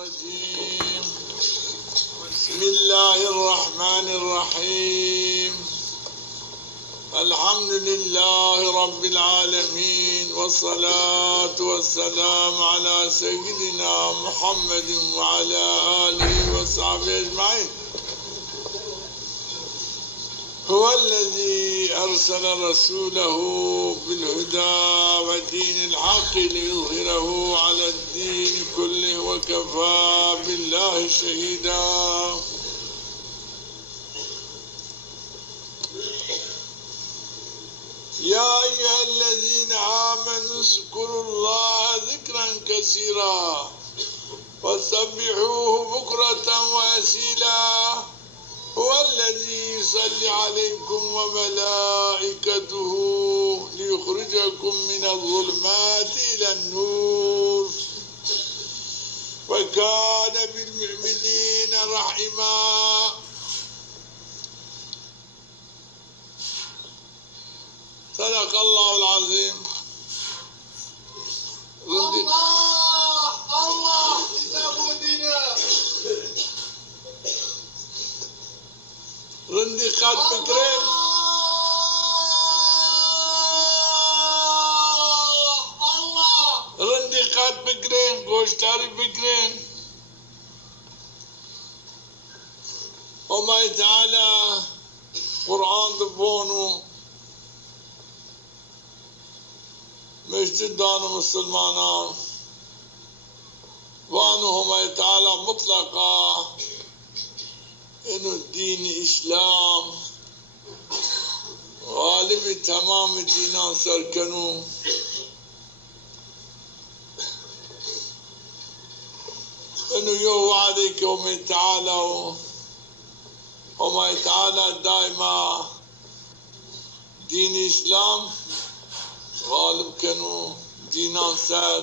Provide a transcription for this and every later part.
الرجيم بسم الله الرحمن الرحيم الحمد لله رب العالمين والصلاة والسلام على سيدنا محمد وعلى آله وصحبه أجمعين هو الذي أرسل رسوله بالهدى ودين الحق ليظهره على الدين كله وكفى بالله شهيدا يا أيها الذين آمنوا اذكروا الله ذكرا كثيرا وسبحوه بكرة وأصيلا هو الذي يصلي عليكم وملائكته ليخرجكم من الظلمات إلى النور وكان بالمؤمنين رحيما صدق الله العظيم. الله يسامودنا رندي خات بكرين رندي خات بكرين گوشتاری بكرين وما تعالى قرآن دبونو مجددان مسلمانا وانو هما تعالى مطلقا انو دین اسلام غالب تمام دینان سرکنو انو یو وعده که هما تعالى هما تعالى دائما دین اسلام غالب کنو دینان سر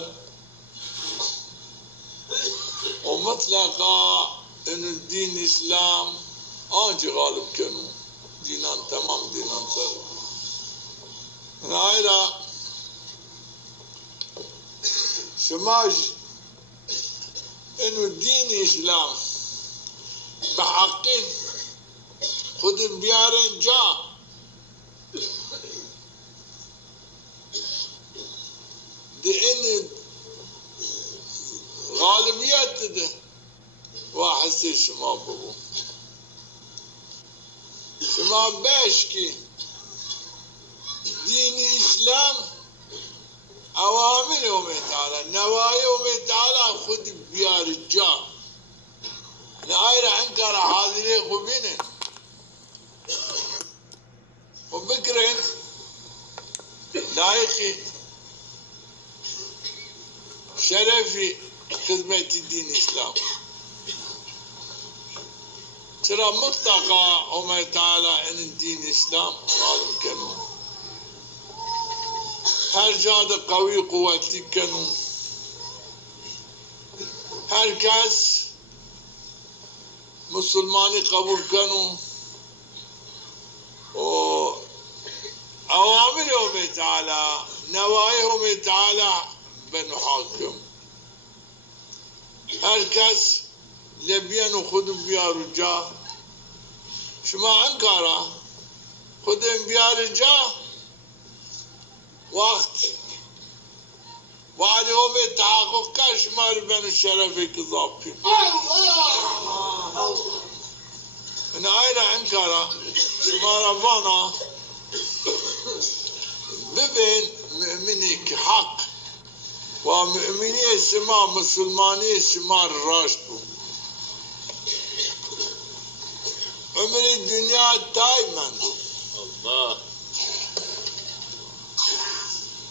ومطلقا انو دین اسلام آنچ غالب کنو دینان تمام دینان سر نائرہ شماش انو دین اسلام بحقین خود بیارن جا ان غالبیت ده واحد سے شما بگو شما بیش کی دین اسلام اوامر اومی تعالی نوائی اومی تعالی خود بیار جا نائر انکار حاضری خوبینه و بکرین لائقی شرفی خدمت دین اسلام چرا مطلقا اومی تعالی ان دین اسلام غالب کنو هر جاد قوی قوتی کنو هر کس مسلمانی قبول کنو و اوامر اومی تعالی نوائی اومی تعالی بنحاکم هر کس لبیان خود بیارو جا شما انکارا خود بیار جا وقت وعد اوم تحقق کا شما رو بین شرف اکذاب پی من آئینا انکارا شما رو وانا ببین مؤمنی که حق و مؤمنی شما مسلمانی شما راست بود عمر دنیا دائما الله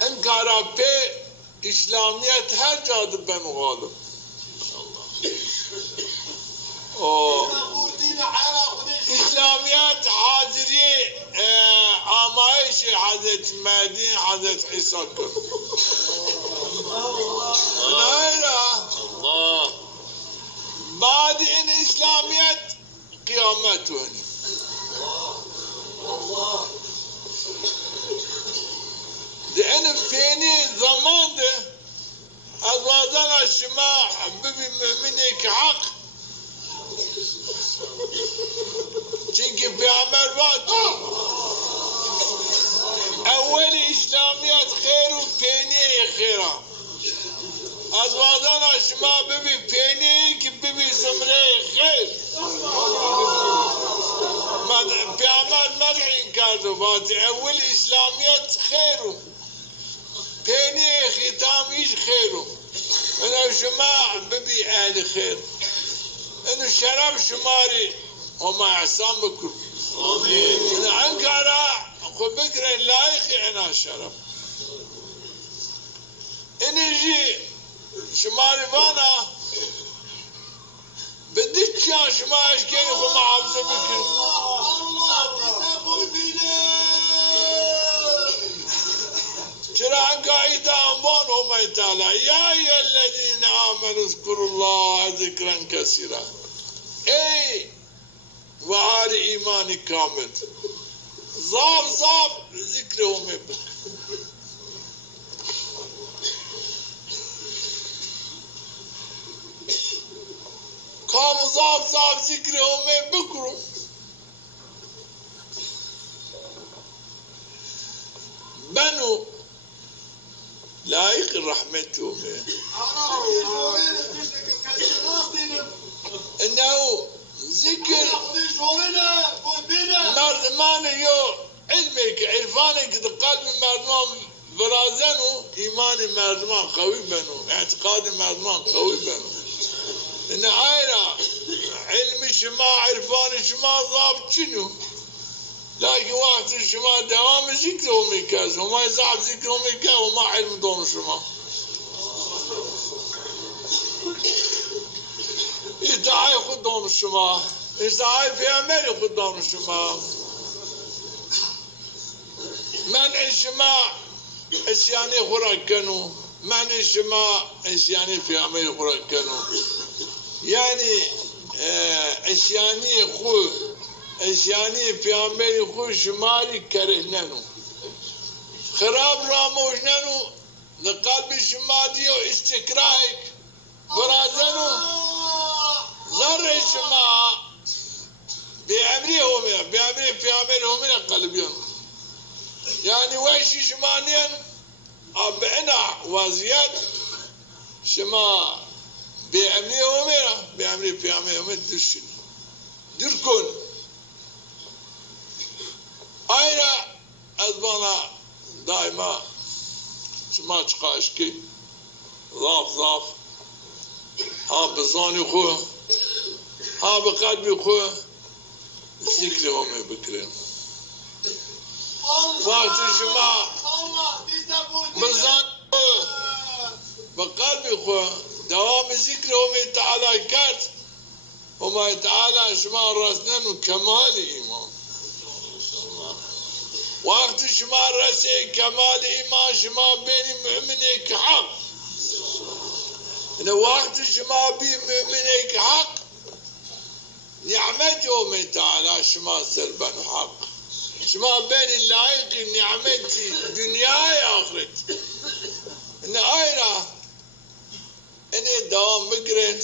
انکارا پی اسلامیت هر جاد به مغالب اسلامیت حاضری آمایش حضرت مهدی حضرت عیسی کرد الله بعد این اسلامیت قیامت ونی ده این فینی زمان ده از وازن شما ببین مؤمنی که کرد و فاتحه اول اسلامیت خیرو پینی ختامیش خیرو اینو شما ببی اهل خیر اینو شرف شماری وما احسان بکن اینو انکارا خو بکرین لایق اینا شرف اینجی شماری وانا بدك يا شما اشكي خو محافظه بكر ترى قاعد انبان هم تعالى يا ايها الذين امنوا اذكروا الله ذكرا كثيرا اي وعار ايمان كامل ضاف ذكرهم بك قام ضاف ذكرهم بكروا بنو لايق رحمتهم انه ذكر مردمان يو علمك عرفانك قلب مردمان برازنو ايمان مردمان قوي بنو اعتقاد مردمان قوي بنو ان عيرا علم شما عرفان شما ضاب شنو لكن وقت شما دوام ذكرهم يكاز وما يزعب ذكرهم يكاز وما علم دون شما يدعي خدهم شما يدعي في عمل خدهم شما منع شما اسياني خركنوا منع شما اسياني في عمل خركنوا يعني اسياني خو اسياني في عمل خو شمالي كرهننو خراب راموجننو لقلب شمالي واستكراهك فرازنو ذر شما بأمرهم في عملهم من قلبهم يعني ويشي شمانيا أبعنا وزياد شما بأمري في عملهم الدرشن دركن أيضا أذبانا دائما شما تقاشكي ضاف ها بظاني خوه ها بقلبي خوه ذكرهم بكرين وقت شما بظاني خوه بقلبي خوه دوام ذكرهم تعالى كات وما تعالى شما رسنن كمال إيمان وقت شما رسي كمال إيمان شما بين مؤمنك حق إن وقت شما بين مؤمنك حق نعمته تعالى شما سلبا حق شما بين اللائق نعمتي دنيا آخرت إن آيرا إن دوام بقرن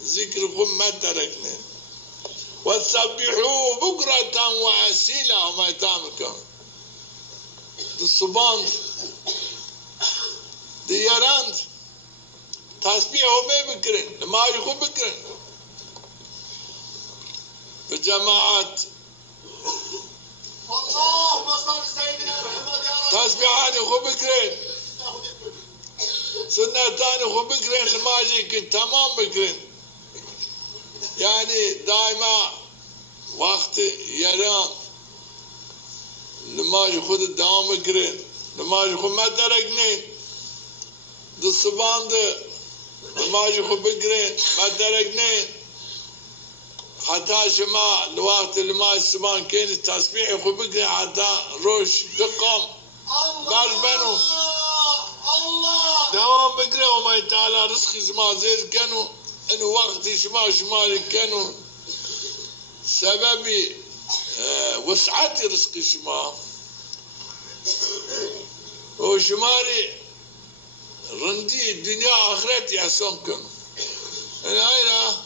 ذكركم ما تركنا وتسبحوه بكرة وأسيلا وما يتامكم الصبان دياران تسبيحهم بكرن لما يكون بكرن بجماعات تسبيحان يخو بكرن سنتان يخو بكرن لما يكون تمام بكرن يعني دائما وقت يران لما يخود الدوام بكرن لما يخود ما تركنين دو الصبان ده لما يخود بكرن ما تركنين حتى شما الوقت اللي ما السبان كان التسبيح يخود بكرن حتى روش دقم بنو دوام بكرن وما يتعالى رزق شما زير كانوا انه وقت شما كانوا سببي وسعت رزق شما وشماري رندي الدنيا آخرتي أحسن كانوا أنا هنا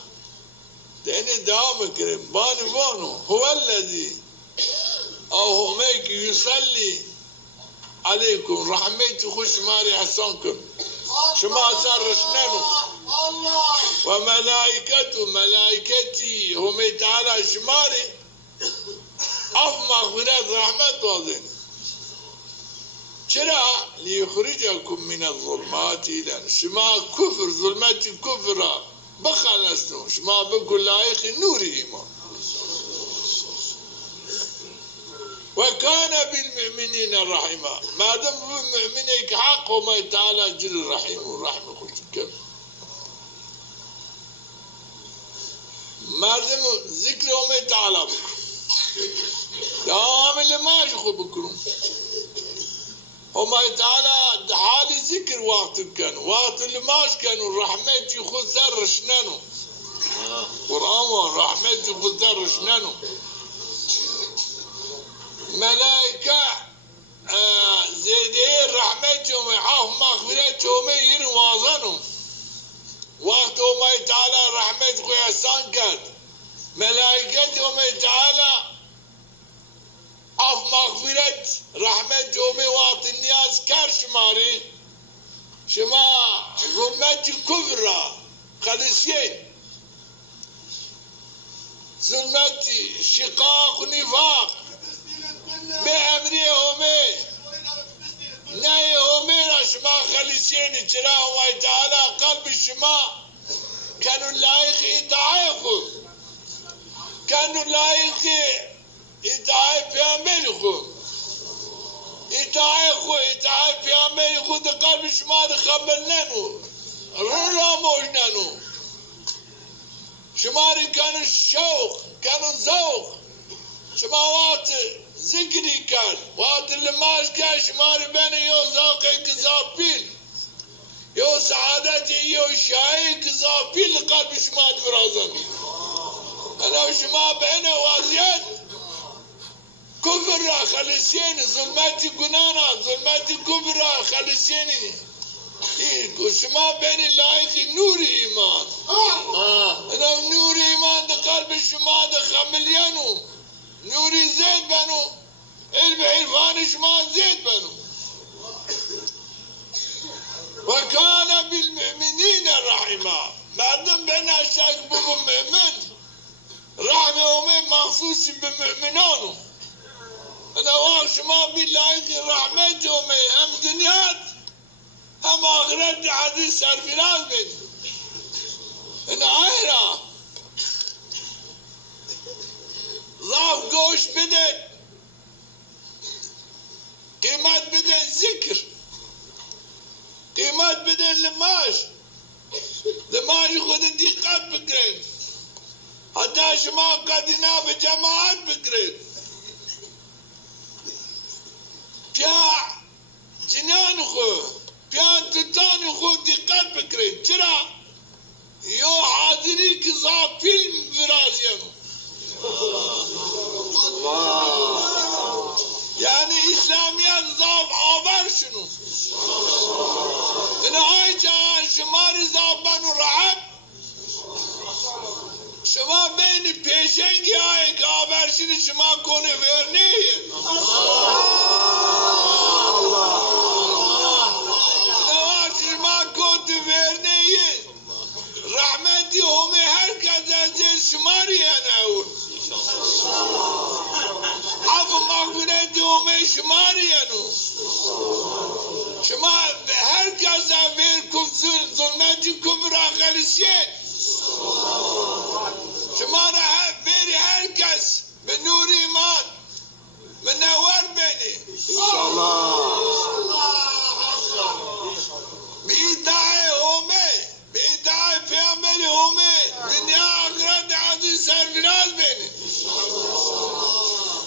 تاني دوام كريم بانو هو الذي أو هميك يصلي عليكم رحمتي خوش ماري أحسن كانوا شما زرشنانو وملائكته ملائكتي هم تعالى شماري اف مغفرت رحمت وازن چرا لیخرجکم من الظلمات الى شما کفر ظلمت کفر را بخلصتون شما بکن لایق نور ایمان و کان بالمؤمنین رحیما مادم مؤمنی که حق و ما تعالی جل رحیم و رحم خود کن مردم ذکر و ما تعالی بکن دام لماش خود بکنون وما تعالى حالي ذكر وقت كان وقت اللي ماش كانوا رحمتي خذ سر شنانو قرآن رحمتي خذ سر شنانو ملائكة زيدين رحمتهم وحاهم مغفرتهم ينوازنهم وقت وما تعالى رحمت خو احسان كان ملائكة وما تعالى اف مغفرت رحمت جومه وقت نیاز کر شماری شما ظلمت کفر را خلصیه ظلمت شقاق و نفاق به امری همه نه همه را شما خلصیه چرا همه تعالی قلب شما کنو لایق اطاعه خود کنو لایق اطاعه پیامبر خود اطاعه پیامبر خود قلب شما را خبر ننو راموش ننو شما را کنو شوق کنو ذوق شما وقت ذکری کرد وقت لماش کرد شما را بین یو ذوق کذابیل یو سعادت یو شایی کذابیل قلب شما برازن انا شما بین وضعیت کفر را خلصین ظلمت گنانا ظلمت کفر را خلصین شما بین لایق نور ایمان نور ایمان در قلب شما در خملیانو نوری زید بنو علم عرفان شما زید بنو و کان بالمؤمنین رحیما مردم بین اشتاک بگو مؤمن رحمه اومه مخصوص به مؤمنانو انا واقع شما بالله رحمتهم هم دنیات هم آخرت عزیز سرفراز بین انا آخرا ضاف گوش بده قیمت بده ذکر قیمت بده لماش خود دقت بکرین حتی شما قدینا به جماعت بکرین پیا جنان خو پیا تتان خو دقت بکرین چرا یو حاضری که زافیل برازیانو یعنی اسلامیت زاف آور شنو انهای جهان شمار زافن و رحب شما بین پیشنگی های که آور شنو شما کنه ورنه شما کنه ورنه رحمتی همه هر کس از شماری هنهون عفو مغفرت همه شماری هنو شما هر کس ویر کن ظلمتی کفر آخلصیه شما را بری هر کس به نور ایمان منور بینی به ایداعه همه به ایداعه پیامبر همه دنیا آخرت عزیز سرفراز بینی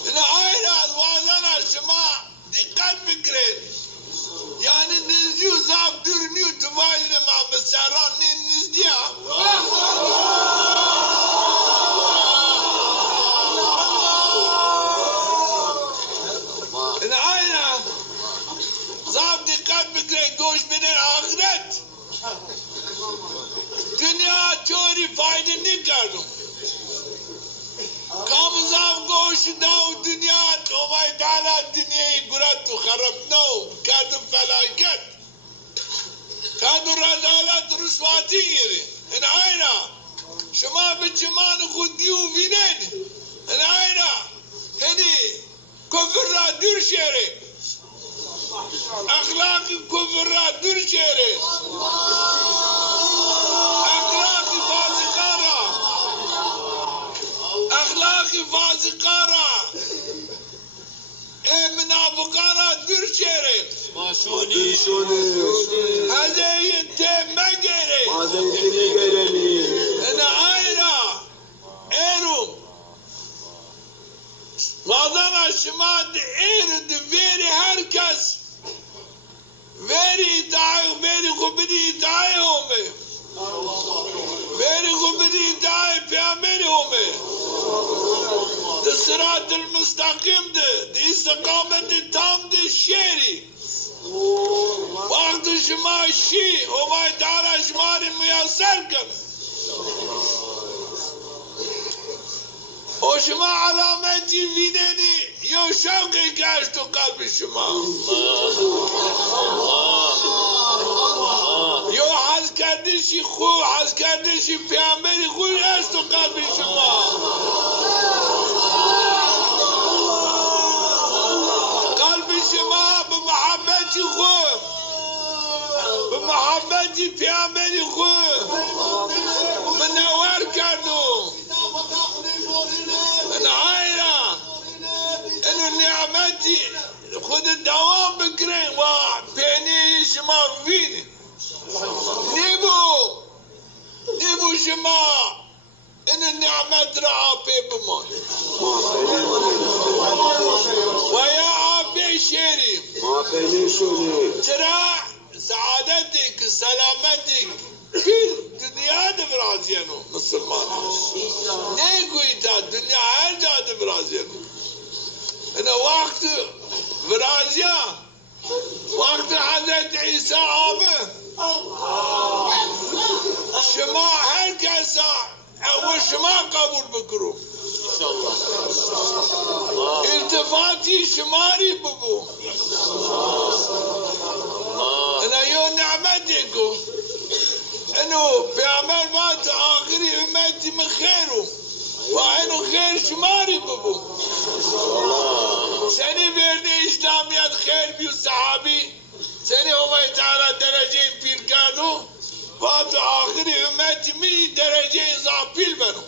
این آیرات وازن شما دقت بکرین یعنی نزدیو زاف درنیو تفایل ما بسران نزدی این آیرات زاف دقت بکرین گوش بدن آخرت دنیا چوری فایده نکردم کامزاف گوش داو دنیا تومای تعالی دنیای گرد تو خراب نو کردم فلاکت کردم رضالت رسواتی گیری این آینا شما به چمان خودی و بینین این آینا هنی شیره اخلاق کفر را دور شیره اخلاق فاسقان را منافقان را دور شیره هذه ته مگیره انا آیرا ایرو وضعنا شما ایرو دویری هر کس ویری اتعای ویری خوبی اتعای همه ویری خوبی اتعای پیامبری همه ده صراط المستقیم ده استقامت تام ده شیری وقت شما شی همه تعالی شما رو میسر کن و شما علامتی ویدنی یو شوقی گشت تو قلب شما یو حس کردشی خوب حس کردشی پیامبری خوب است تو قلب شما قلب شما به محبتی خوب به محبتی پیامبری خوب منور کردو من عايرة انو نعمتي خد الدوام بكرين وبيني شما فيني نيبو شما ان النعمة رعا في بمان ويا عبي شيري ترى سعادتك سلامتك في دنیا دبرازیانو مسلمان نه کوئی تا دنیا هر جا دبرازیانو انا وقت برازیا وقت حضرت عیسی آبه شما هر کسا و شما قبول بکرو التفاتی شماری ببو انا یو نعمتی کو انو پیامبر مات آخری امتی من خیرو و اینو خیر شماری ببو سنی برده اسلامیت خیر بیو صحابی سنی همه تعالی درجه پیل کردو و تو آخری امتی می درجه ازا پیل بنو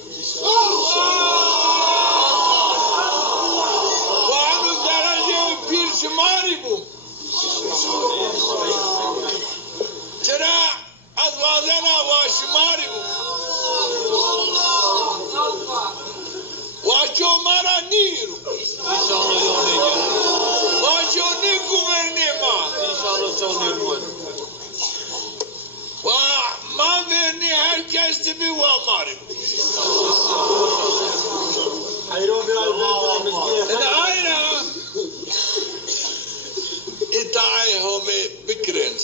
و اینو درجه پیل شماری بو چرا از وازنا و شماری و چو مرا نیرو و چو نیکو ورنی ما و ما ورنی هر کس تبی و ماری این آینا اتعای همه بکرن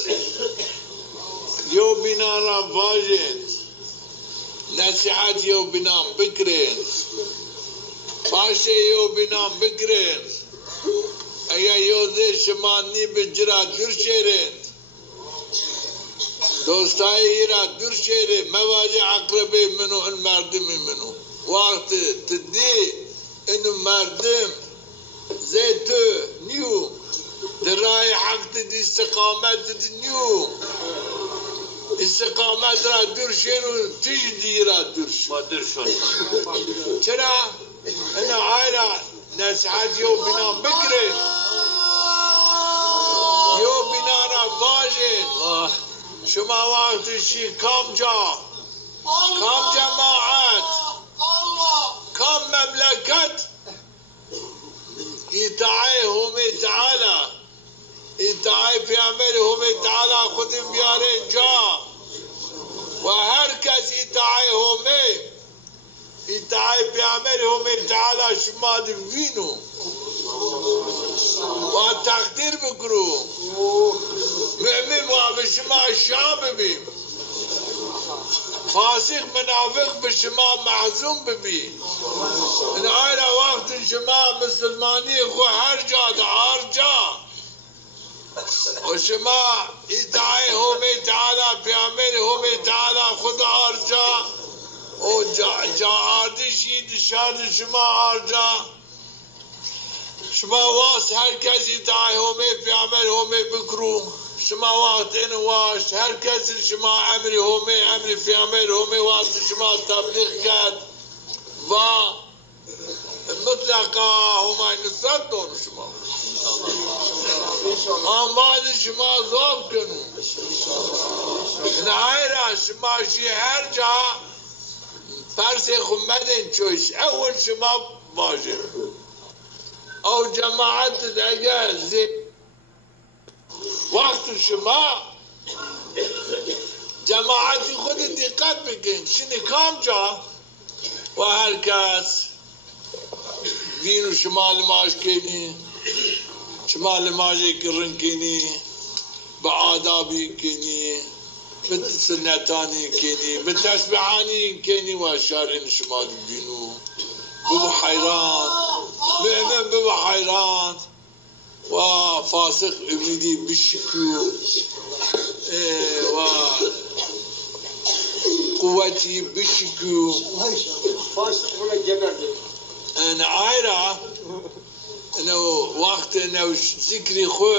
یو بینانا واجن نصیحت یو بینام بکرین باشه یو بینام بکرین ایا یو ده شما نی بجرا دور شیرین دوستای ایرا دور شیرین مواجه اقربه منو ان مردمی منو وقت تدی انو مردم زیتو نیو درای حق تدی استقامت تدی نیو استقامت را دور شین و تجدی را دور شین چرا؟ انا عائلة نصیحت یو بنا بکره یو بنا را واجه شما وقت شی کام جماعت کام مملکت اطاعه همه تعالی اطاعه پیامبر همه تعالی خودم بیاره جا و هر کس اطاعه همه اطاعه پیامبر همه تعالی شما وینو و تقدیر بکرو مؤمن و به شما شام ببین فاسق منافق به شما محزوم ببین این آیره وقت شما مسلمانی خو هر جا ده هر جا و شما اطاعه همه تعالی پیامبر همه تعالی خود هر جا و جا آردشی دشاد شما هر جا شما واس هر کسی تای همه پیامبر همه بکرو شما وقت این واش هر کسی شما امری همه امری پیامبر همه واس شما تبلیغ کرد و مطلقا همه نصرت دون شما آن بعد شما ضعف کنو نهایرا شما شی هر جا پرس خمدن چوش اول شما باشه او جماعت اگر وقت شما جماعت خود دقت بکن شنی کام جا و هر کس دین و شما لماش کنی شما لماجی کرن کنی با آدابی کنی به سنتانی کنی به تسبیحانی کنی و شارین شما دینو ببو حیران مؤمن ببو حیران و فاسق ابنیدی بشکو و قوتی بشکو فاسق ولا جبرد انا عايرة انه وقت انه ذكري خو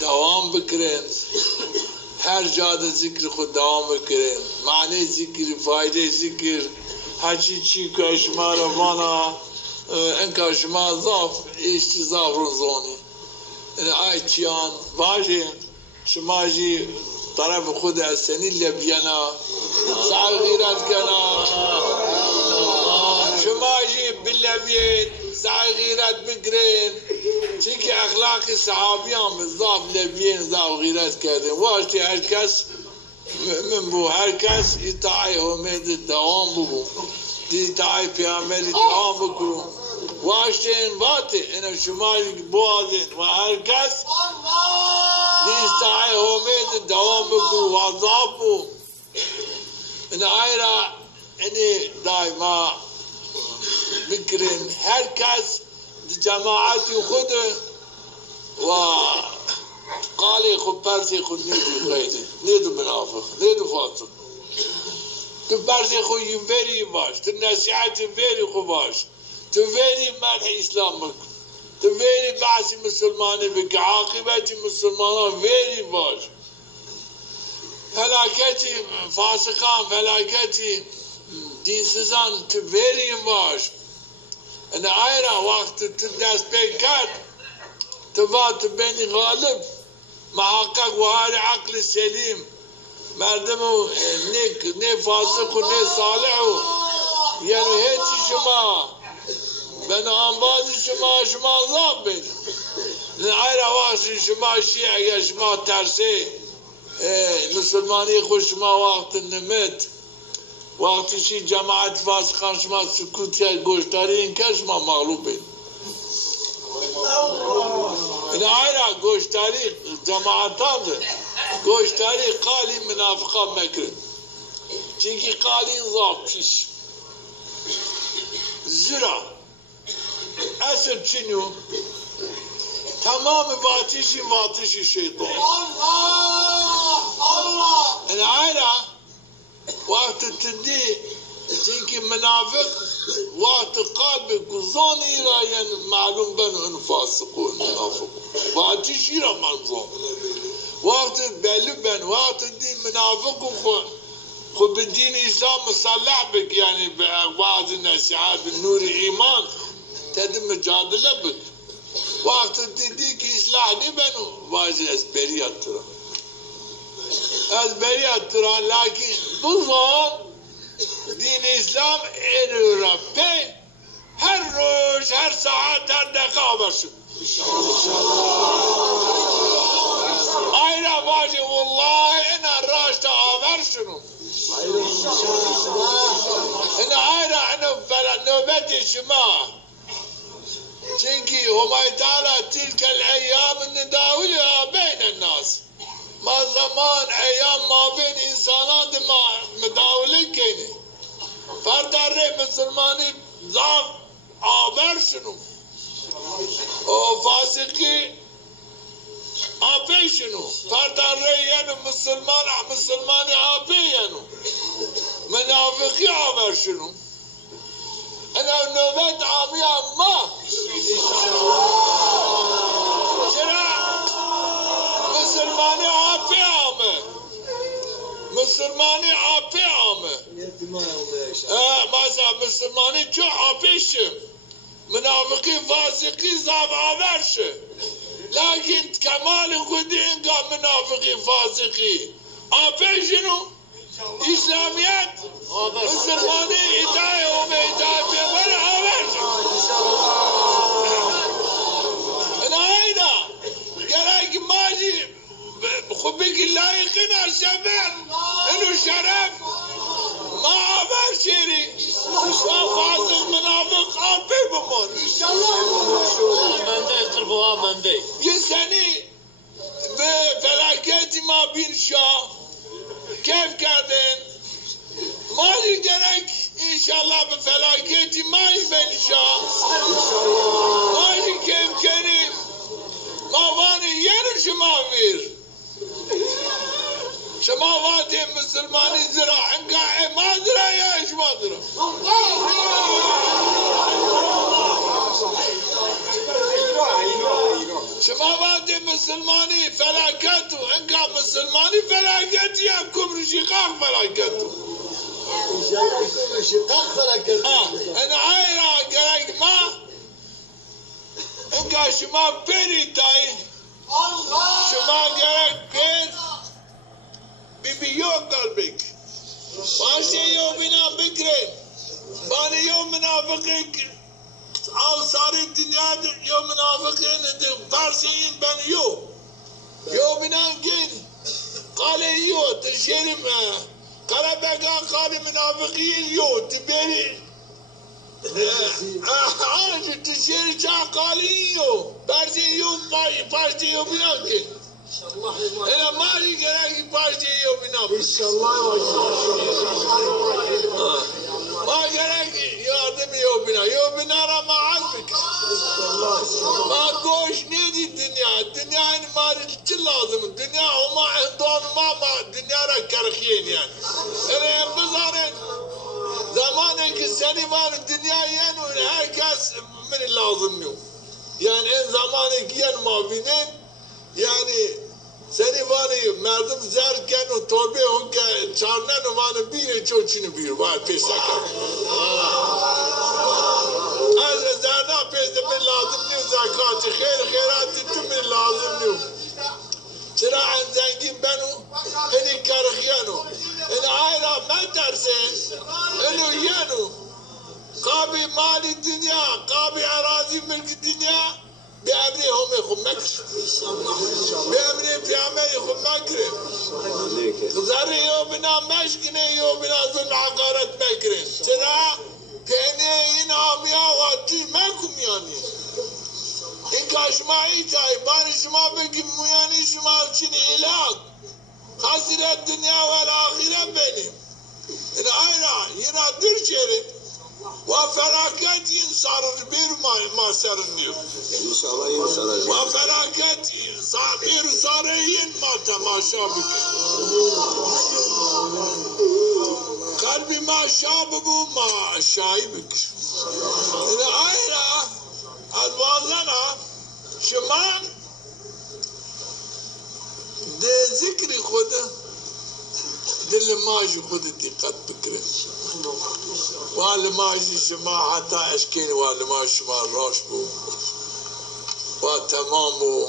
دوام بکرین هر جاده ذکر خود دوام بکرین معنی ذکر فایده ذکر هرچی چی که شما را مانا انکا شما ضاف اشتی ضاف رنزونی این آیتیان باشه شما جی طرف خود السنی لبینا سعی غیرت کنا شما جی باللبین سعی غیرت بکرین چونکه اخلاق صحابیان بالضاف لبین ضاف غیرت کرده واشتی هر کس مؤمن بو هر کس اطاعه همید دوام بو دی اطاعه پیامبری دوام بکرو واشتی این باته اینو شما بوازین و هر کس دی اطاعه همید دوام بکرو و ضاف بو این آیرا اینی دائما بکرین هر کس جماعتی خود و قالی خود پرسی خود نیدو خیلی نیدو منافق نیدو فاسق تو پرسی خود یوری باش تو نصیحت ویری خود باش تو ویری مدح اسلام بکن تو ویری بحثی مسلمانی بکن عاقبتی مسلمانان ویری باش فلاکتی فاسقان فلاکتی دینسزان تو ویری باش ان آیرا وقت تو دست بکرد تو با تو بینی غالب محقق و هر عقل سلیم مردم نه فاسق و نه صالح یعنی هیچی شما بنا آنباز شما ضاب بینی ان آیرا وقت شما شیع اگر شما ترسه مسلمانی خود شما وقت نمت وقتی چی جماعت فاسقان شما سکوت یا گوشتاری این که شما مغلوب بین این آیرا گوشتاری جماعتان ده گوشتاری قالی منافقان مکرن چونکه قالی انضاف پیش زیرا اصل چینو تمام واتشی شیطان این آیرا وقت تدي تيجي منافق وقت قلبك وظني راين معلوم بنو انه فاسقون منافق وقت يشير منظوم وقت بلبن وقت الدين منافق خو بالدين الاسلام مصلح بك يعني بعض النصيحات بالنور ايمان تدم مجادله بك وقت تديك اصلاح نبنو واجي اسبريات ترى از بریت ترا لکن بزن دین اسلام این را پی هر روز هر ساعت هر دقیقه آورشون آیرا باشه والله این راست آورشونو این آیرا این نوبت شما چونکه همه تعالی تلك الایام نداولها بین الناس ما زمان ایام ما بین انسانان ما مداوله کنی فرداره مسلمانی ضعف آور شنو و فاسقی آبه شنو فرداره یعنی مسلمانی آبه یعنی منافقی آور شنو انا نوبت آمی ما چرا مسلمانی عافی آمه مسلمانی عافی آمه مثلا مسلمانی چو عافیشه منافقی فاسقی زاب آورشه لكن كمال خودی انگا منافقی فاسقی عافیشنو اسلامیت مسلمانی ادعای و ادعای پیغمبر آورشه اینا گرک ماجی خب بگی لایقین شبر اینو شرف ما آور شیری ما فاسق منافق آفی بکن منده قربوها منده یه سنی به فلاکتی ما بین شاه کیف کردن مالی گرک انشالله به فلاکتی ماش بین شاه مالی کیف کنیم ما وانی ین شما ویر شما وقتی مسلمانی زرا انگاه ما زرا یا شما زرا شما وقتی مسلمانی فلاکتو انگاه مسلمانی فلاکت یا کبر شقاق فلاکتو انا عایرا گرگ ما انگاه شما پیری تایی شما گرگ پیر بیو قلبك باشه یو بنا بکره بانی یو منافقی او ساری دنیا یو منافقین پارسیین بانی یو بنا گین قال یو تشیرم قلبکا قال منافقین یو تبیری آج تشیری چا قالی یو پارسی یو پارسی یو بنا گین انا مالي قراكي بارجي يوم ينام ان شاء الله ما قراكي يا ادم يوم ينام ما عاجبك ما قوش نيدي الدنيا يعني مالي كل لازم الدنيا وما عندهم ما الدنيا كرخين يعني انا ينبزارن زمانك السنة مال الدنيا ين وهاي كاس من اللازم نيو يعني ان زمانك ين ما بينين يعني سنی وانی مردم زر کن و تربه اون که چارنن و وانی بیره چوچینو بیر باید پیش نکن از زرنا پیش من لازم نیو زکاتی خیراتی تو من لازم نیو چرا ان زنگین بنو اینی کرخیانو این آیرا من ترسن اینو ینو قابی مالی دنیا قابی عراضی ملک دنیا بأمره هم يخم مكر بأمره في عمل يخم مكر ذري يومنا مشكنة يومنا ظلم عقارات مكر ترى كأنه إن عميا واتي ماكم يعني إن كاشماعي تاي باني شما بكم يعني شما وشين إلاك خسر الدنيا والآخرة بينهم إن آينا ينا در شيري وفراكات ينصار البير ما صار النيو ان شاء الله ينصر وفراكات صابير صارين ما تماشى بك قلبي ما شاببو ما شايبك إذا آيرا أدوازنا شمان ده ذكري خده دل ماجي خده دقت بكره والماجي شما حتى اشكين والماجي شما راش بو وتمام بو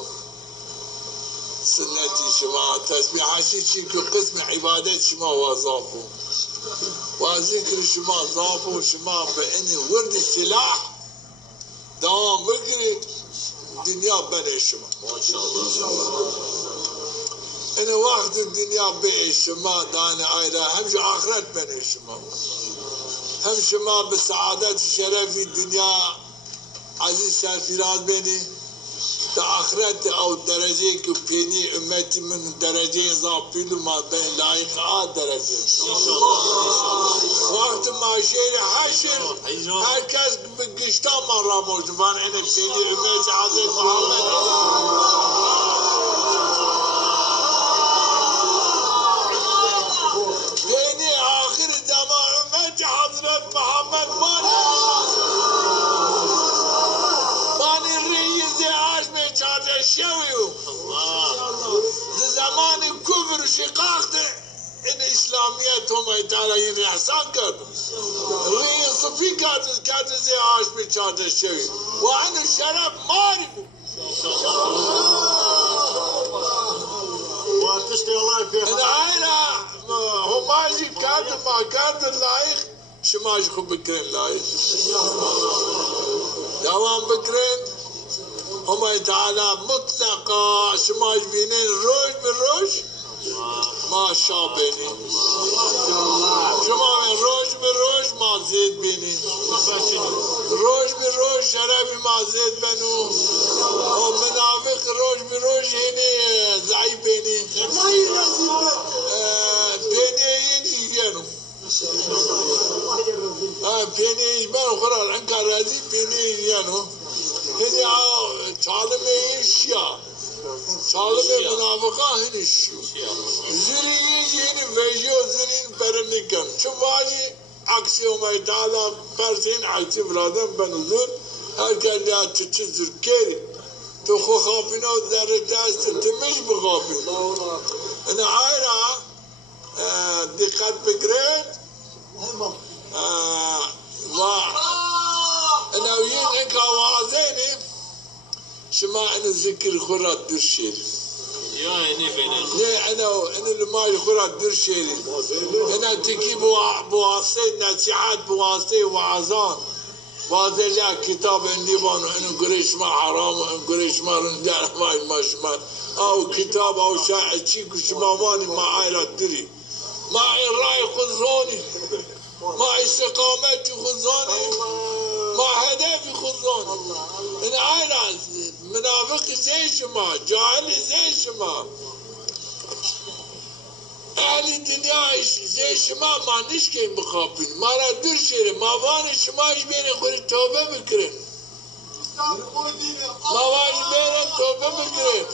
سنتي شما تسبيح شي قسم عبادات شما وظافو وذكر شما ظافو شما بإني ورد السلاح دوام بكري الدنيا بني شما ما شاء الله إن وقت الدنيا بي شما داني عيدا همش آخرت بني شما هم شما بسعادت شرفی دنیا عزیز سرفراز بینی تا آخرت او درجه که پینی امتی من درجه اضافی ما بین لایق آد درجه وقت معاشر حشر هر کس بگشتا من را موجبان اینه پینی امت حضرت محمد پینی آخر زمان امت حضرت محمد اسلامیت هم تعالی این احسان کرد روی صفی کرد زی آش بچارده شوی و اینو شرف ماری بود این اینا همایجی کرد ما کرد لایق شماش خوب بکرین لایق دوام بکرین همه تعالی مطلقا شماش بینین روش به روش ما شا بینین شما روش به روش ما زید بینین روش به روش شرف ما زید بنو و منافق روش به روش اینی ضعیف بینین بینی این یعنو بینی من خورال انکار رازی بینی یعنو بینی چالم شیا چالم منافقا هنی شو زیری یعنی ویجو زیرین پرنکن چو واجی عکسی اومای تعالی پرسین عکسی ولادن بنوزون هر کلیا چه زرکری تو خو خافینا و ذره تاست تمش بخافین انا عایرا دقت بگرد و انا وین انکا وازینی شما انا ذكر خورات درشير يا هني بيننا نه انا الماي خورات درشير انا تكي بواسطه نصيحات بواسطه وعظان وهذا لا كتاب النيبان انه قريش ما حرام وان قريش ما رندع ما شمال او كتاب او شاعر شيك شماماني ما عائلة دري ما راي خزوني ما استقامتي خزوني ما هدفي خزوني انا عائلة منافق زي شما جاهل زي شما اهل الدنيا زي شما ما نشكين بخافين ما را دور شيري ما وان شماش بين خوري توبة بكرين ما واش بين توبة بكرين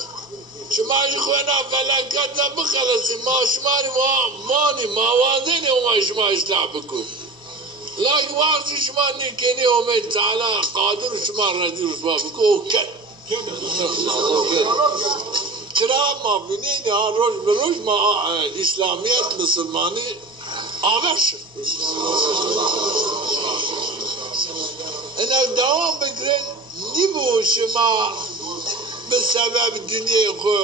شماش خونا فلكات بخلصي ما شماري ماني ما وانزيني وما شماش لعبكم لكن وقت شما نكيني ومن تعالى قادر شما رضي رسوابك وكل چرا ما بینید ها روز به روز ما اسلامیت مسلمانی آور شد اینا دوام بگرین نیبو شما به سبب دنیا خو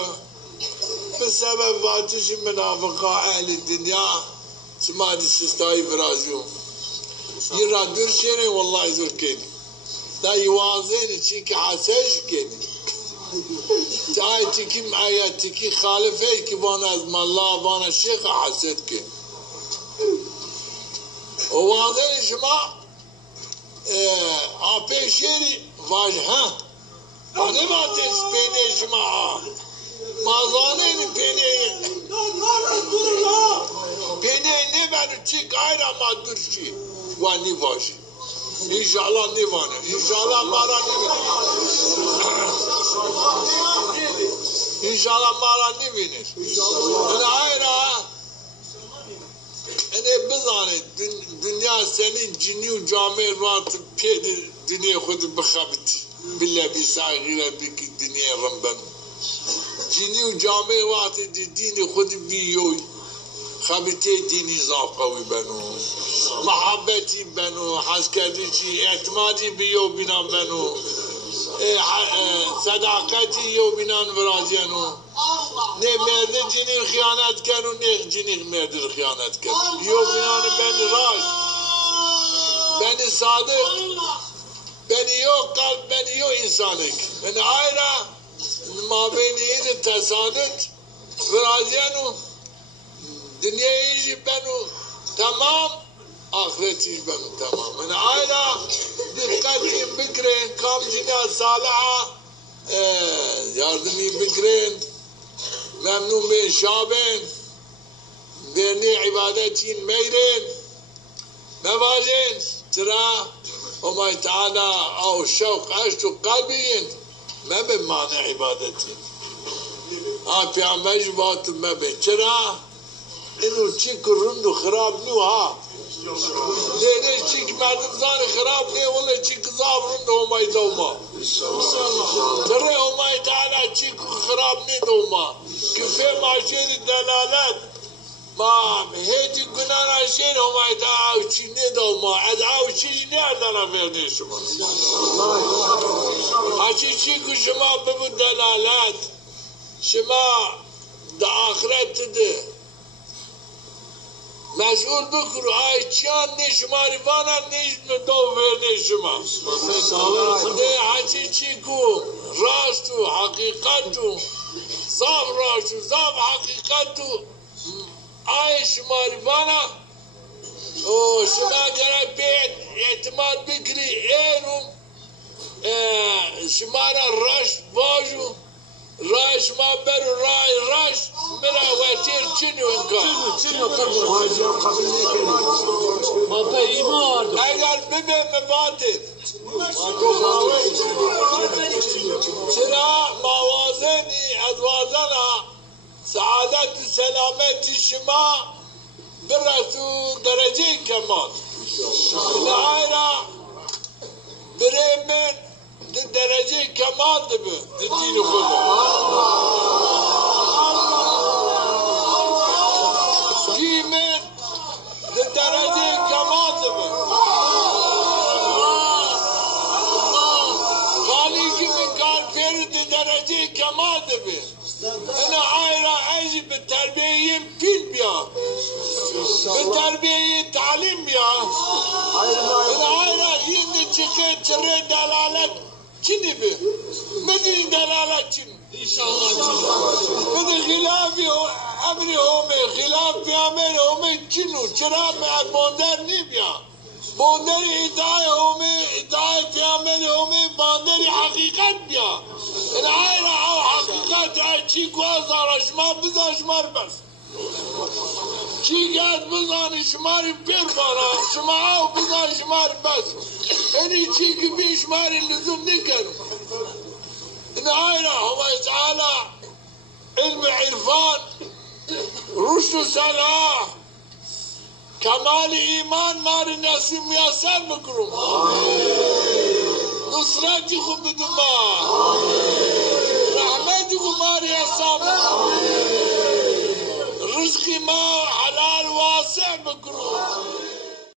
به سبب واتش منافقا اهل دنیا شما دستایی برازیون یه را دور شیره والله زور کنی دا یوازینی چی که حسش کنی جای تکی معایا تکی خالفه که بان از ملا بان شیخ حسد کنی و وازین شما آپه شیری واجه بانه باتش پینه شما مازانه نی پینه نبرو چی گایرا ما درشی و نی واجه انشاءالله نیوانه انشاءالله مارا نبینه انشاءالله مارا نبینه این آیرا اینه بزانه دنیا سنی جنی و جامعه روات پید دنیا خود بخبت بالله بیسای غیره بکی دنیا رنبن جنی و جامعه روات دین خود بیوی خبته دینی زافقوی بنو محبتی بنو حسکردی اعتمادی بیو بینام بنو صداقتی یو بینان ورازیانو نه مرده جنین خیانت کنو نه جنین مرده خیانت کنو یو بینان بن راش بن صادق بن یو قلب بن یو انسانک بن آیرا ما بین این تصادق ورازیانو دنیاییش بنو تمام آخرتیش بنو تمام من آیلا دقتی بکرین کام جنا صالحا یاردمی بکرین ممنون به شابین برنی عبادتین میرین مواجین ترا وما تعالى او شوق عشت قلبين ما بمعنى عبادتين في عمج باطل ما بين چرا اینو چیک رند و خراب نو ها لیلی چیک مردم زان خراب نه ولی چیک زاب رند اومای دوما تره اومای تعالی چیک خراب نه دوما که فی معاشر دلالت ما هیچ گناه نشین همه تا آوچی ندو ما از آوچی نردن فرده شما هرچی چی که شما ببود دلالت شما در آخرت ده مسئول بکرو آیچیان نه شما ریوانا نیست دو فرده شما ده هرچی چی که راست و حقیقت و صاف راست و صاف حقیقت و آی شما ریوانا و شما گره بیت اعتماد بکری ایرو شما را رشت باجو رای شما برو رای رشت مرا وطیر چینو انکار اگر ببه مبادد چرا موازنی از وازنها سعادت و سلامتی شما برسو درجه کمال نهایرا بره من درجه کمال دبه دین خدا کی من درجه کمال دبه خالی کی من کار پیر درجه کمال دبه انا عایرا ایجی به تربیه پیل بیا به تربیه تعلیم بیا انا عایرا این چره دلالت چنی به مدی دلالت چن مدی خلافی امری همه خلاف پیامبر همه چنو چرا باندر نی بیا باندر ادعای همه ادعای پیامبر همه باندر حقیقت بیا این عایرا او حقیقت چی گوازارا شما بزن شما رو بس چی گاز بزن شما رو پیر بانا شما او بزن شما رو بس اینی چی که بی شما رو لزوم نکنو این عایرا هوای تعالی علم عرفان رشد و صلاح کمال ایمان ماری نصیب میسر بکرم نصرتی خوب بدو ما رحمتی خوب ماری حساب رزقی ما حلال واسع بکرم